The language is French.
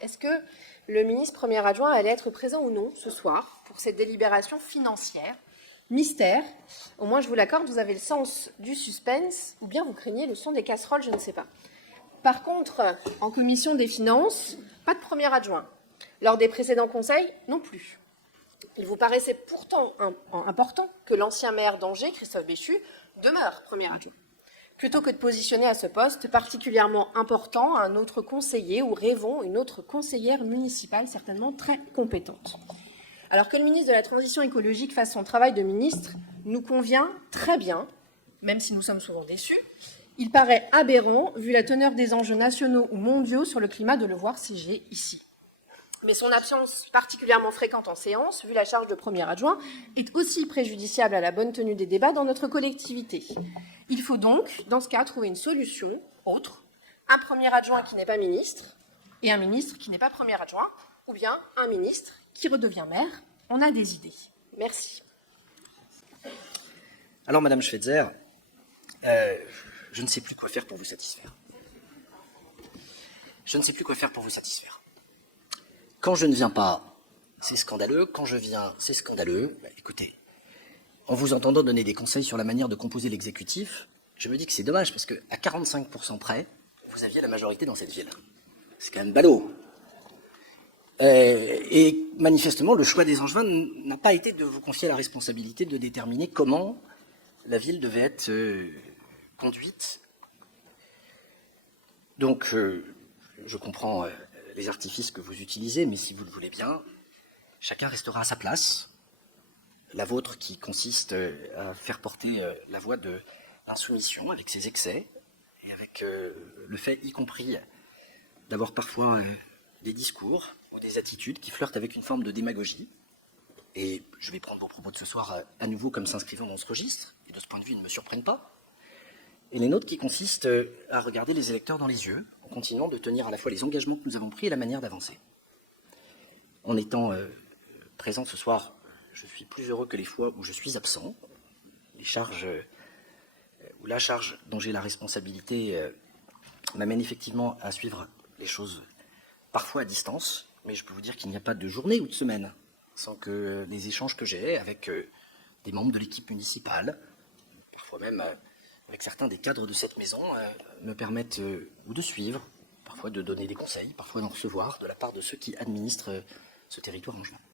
est-ce que le ministre premier adjoint allait être présent ou non ce soir pour cette délibération financière? Mystère. Au moins, je vous l'accorde, vous avez le sens du suspense, ou bien vous craignez le son des casseroles, je ne sais pas. Par contre, en commission des finances, pas de premier adjoint. Lors des précédents conseils, non plus. Il vous paraissait pourtant important que l'ancien maire d'Angers, Christophe Béchu, demeure premier adjoint, plutôt que de positionner à ce poste particulièrement important un autre conseiller, ou rêvons une autre conseillère municipale certainement très compétente. Alors que le ministre de la Transition écologique fasse son travail de ministre nous convient très bien, même si nous sommes souvent déçus. Il paraît aberrant, vu la teneur des enjeux nationaux ou mondiaux sur le climat, de le voir siéger ici. Mais son absence particulièrement fréquente en séance, vu la charge de premier adjoint, est aussi préjudiciable à la bonne tenue des débats dans notre collectivité. Il faut donc, dans ce cas, trouver une solution autre, un premier adjoint qui n'est pas ministre, et un ministre qui n'est pas premier adjoint, ou bien un ministre qui redevient maire. On a des idées. Merci. Alors, Madame Schweitzer, je ne sais plus quoi faire pour vous satisfaire. Je ne sais plus quoi faire pour vous satisfaire. Quand je ne viens pas, c'est scandaleux. Quand je viens, c'est scandaleux. Écoutez, en vous entendant donner des conseils sur la manière de composer l'exécutif, je me dis que c'est dommage, parce qu'à 45% près, vous aviez la majorité dans cette ville. C'est quand même ballot. Et manifestement, le choix des Angevins n'a pas été de vous confier la responsabilité de déterminer comment la ville devait être conduite. Donc, je comprends les artifices que vous utilisez, mais si vous le voulez bien, chacun restera à sa place. La vôtre qui consiste à faire porter la voix de l'insoumission avec ses excès, et avec le fait, y compris, d'avoir parfois des discours ou des attitudes qui flirtent avec une forme de démagogie. Et je vais prendre vos propos de ce soir à nouveau comme s'inscrivant dans ce registre, et de ce point de vue, ils ne me surprennent pas. Et les nôtres qui consistent à regarder les électeurs dans les yeux, en continuant de tenir à la fois les engagements que nous avons pris et la manière d'avancer. En étant présent ce soir, je suis plus heureux que les fois où je suis absent. Les charges, ou la charge dont j'ai la responsabilité m'amène effectivement à suivre les choses parfois à distance, mais je peux vous dire qu'il n'y a pas de journée ou de semaine sans que les échanges que j'ai avec des membres de l'équipe municipale, parfois même avec certains des cadres de cette maison, me permettent ou de suivre, parfois de donner des conseils, parfois d'en recevoir de la part de ceux qui administrent ce territoire angevin.